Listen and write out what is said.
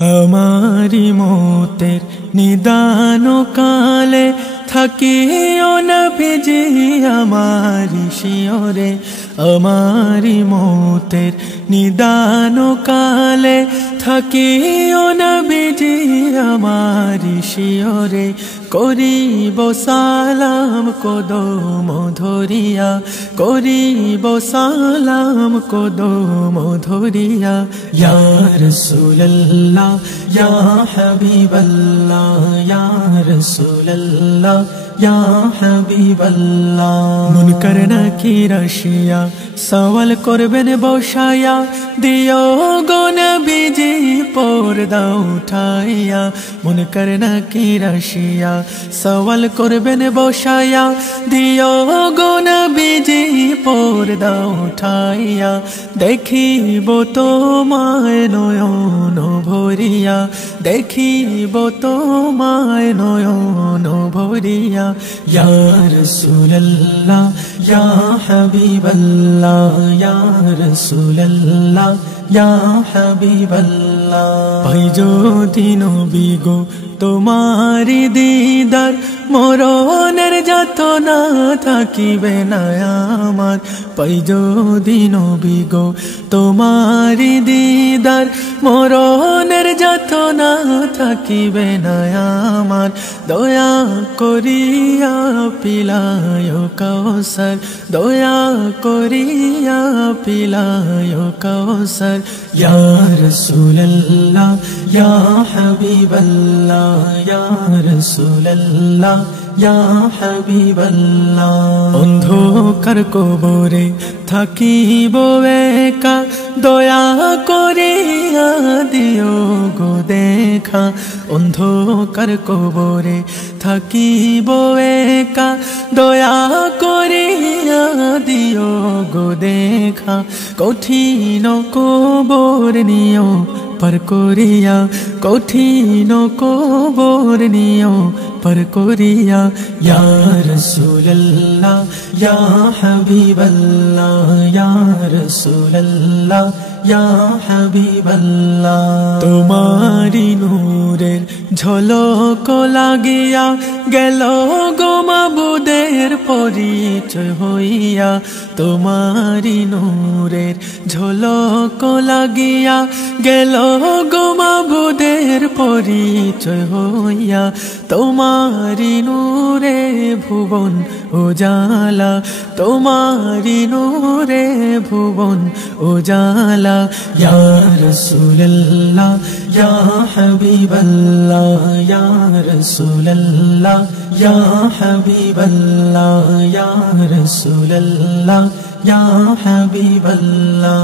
আমারি মতের নিদান কালে থাকিও না ভিজে আমারি শিয়রে। আমারি মতের নিদান কালে থাকিও না ভিজে আমারি শিয়রে। করিব সালাম কদম ধরিয়া, করিব সালাম কদম ধরিয়া। ইয়া রাসূলুল্লাহ ইয়া হাবিবাল্লাহ ইয়া রাসূলুল্লাহ ইয়া হাবিবাল্লাহ। মুনকার নাকির আসিয়া সওয়াল করবেন বসায়া, দিও গো নবীজি পর্দা উঠাইয়া। মুনকার নাকির আসিয়া সওয়াল করবেন বসায়া, দিও গো নবীজি পর্দা উঠাইয়া। দেখিব তোমায় নয়ন ভরিয়া, দেখিব তোমায় নয়ন ভরিয়া। ইয়া রাসূলুল্লাহ ইয়া হাবিবাল্লাহ ইয়া রাসূলুল্লাহ ইয়া হাবিবাল্লাহ। পাই যদি নবী গো তোমারি দিদার, মরণের যাতনা থাকিবে না আমার। পাই যদি নবী গো তোমারি দিদার, মরণের যাতনা থাকিবে না আমার। দয়া করিয়া পিলায় কাউসার, দয়া করিয়া পিলায় কাউসার। ইয়া রাসূলুল্লাহ ইয়া হাবিবাল্লাহ ইয়া রাসূলুল্লাহ ইয়া হাবিবাল্লাহ। অন্ধকার কবরে থাকিব একা, দয়া করিয়া দিও গো দেখা। অন্ধকার কবরে থাকিব একা, দয়া করিয়া দিও গো দেখা। কঠিন কবর নিও পার করিয়া, কঠিন কবর নিও পার করিয়া। ইয়া রাসূলুল্লাহ ইয়া হাবিবাল্লাহ ইয়া রাসূলুল্লাহ ইয়া হাবিবাল্লাহ। তোমারি নূরের ঝলক লাগিয়া গেল গো মাবুদের পরিচয় হইয়া। তোমারি নূরের ঝলক লাগিয়া গেল গো মাবুদের পরিচয় হইয়া। তোমারি নূরে ভুবন উজালা, তোমারি নূরে ভুবন উজালা। ইয়া রাসূলুল্লাহ ইয়া হাবিবাল্লাহ ইয়া রাসূলুল্লাহ ইয়া হাবিবাল্লাহ ইয়া রাসূলুল্লাহ ইয়া হাবিবাল্লাহ।